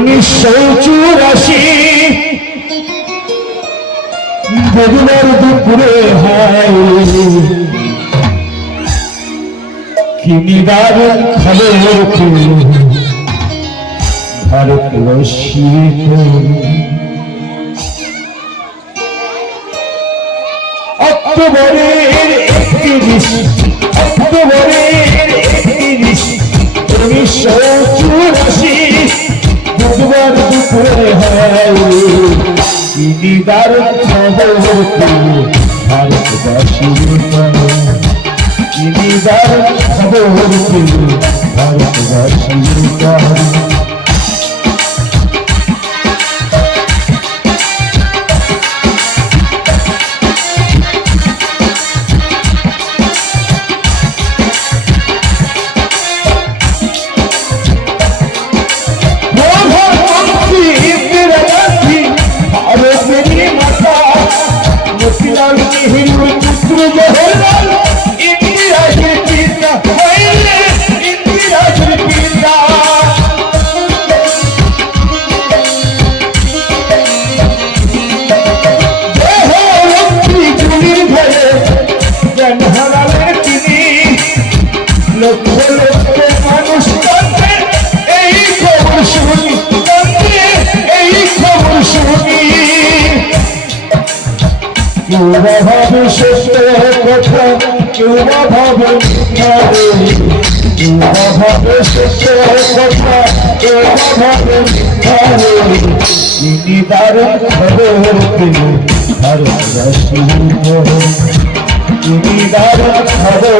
1984 বুধবার দুপুরে হায় কি নিদারুণ খবর ভারতবর্ষী অক্টোবরের 31 1984 বুধবার দুপুরে হয় কি নিদারুণ খবর ভারতবাসীর কি নিদারুণ খবর ভারতবাসীর ভাবে সত্য কথা কেউ ভাবে ভাবে সত্য কথা কেউ ভাবে নিদারুণ খবর ভারতবাসী নিদারুণ খবর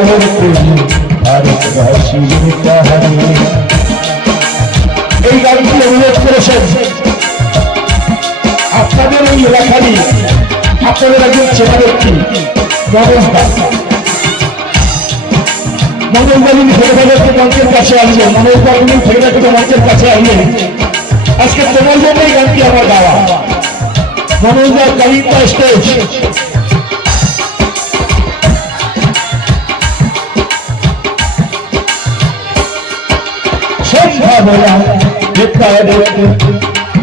ভারতবাসী এই গানটি অনুরোধ করেছেন আপনাদের ওই এলাকারই আপনাদের একজন চেনা ব্যক্তি মনোজবাবু ফেরোদাকে মঞ্চের কাছে আসলেন মনোজবাবু ফেরোদাকে মঞ্চের কাছে আসলেন আজকে তোমার জন্য এই গানটি আমার গাওয়া মনোজবাব কালিকা স্টেজ সম্ভাবনা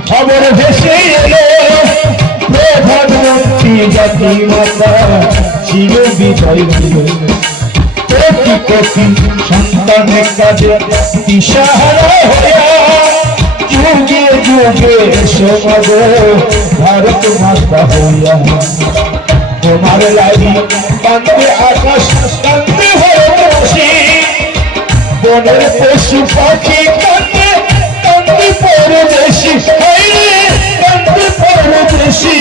খবর ভেসে এলো প্রধানমন্ত্রী জাতি মাতা চির বিজয় কোটি কোটি সন্তানের কাজে দিশাহারা হইয়া যুগে যুগে সমাজ ভারত মাতা হইয়া তোমার লাগি কান্দে আকাশ কান্দে হয়ে বসে বনের পশু পাখি কান্দে কান্দে পরদেশি কান্দে পরদেশি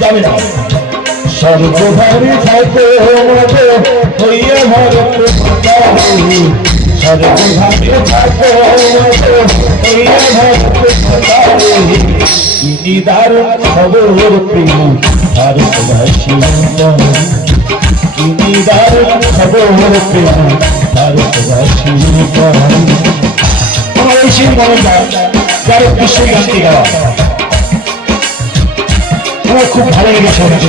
যাবে না সর্বভারী থাকে হইয়া ভারত সর্বভারী থাকে হইয়া ভারত নিদারুণ খবর ভারতবাসী নিদারুণ খবর ভারতবাসী আমার এই সেই মনটা যার উদ্দেশ্যে গানটি গাওয়া আমার খুব ভালো লেগেছে অনেক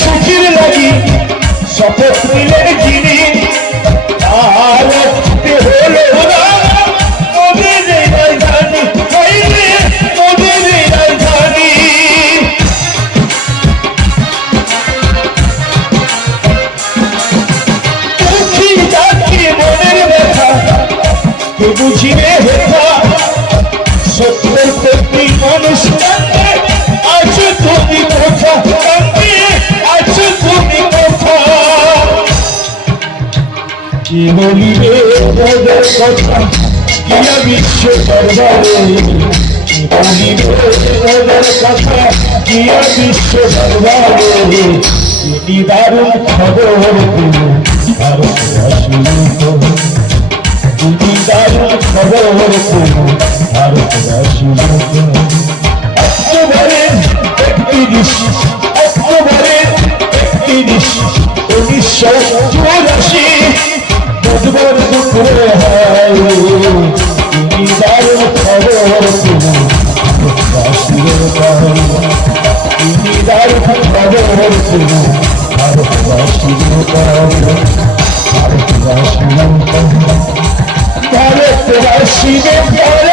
সুখীর লাগি শপথ নিলেন যিনি আর হলো ওদের রাজধানী ওদের রাজধানী দুঃখী জাতি মনের ব্যথা কে বুঝিবে হেথা সত্যের প্রতি মানুষ আছো তুমি কোথা কি বলিবে ওদের কথা কিয়া বিশ্ব দরবারে কি বলিবে ওদের কথা কিয়া বিশ্ব দরবারে নিদারুণ খবর ভারতবাসী নিদারুণ খবর ভারতবাসী অক্টোবরের 31 1984 বুধবার দুপুরে হয় তার খবর ছিল ভারতবাসীর ভারতবাসীর ভারতবাসীর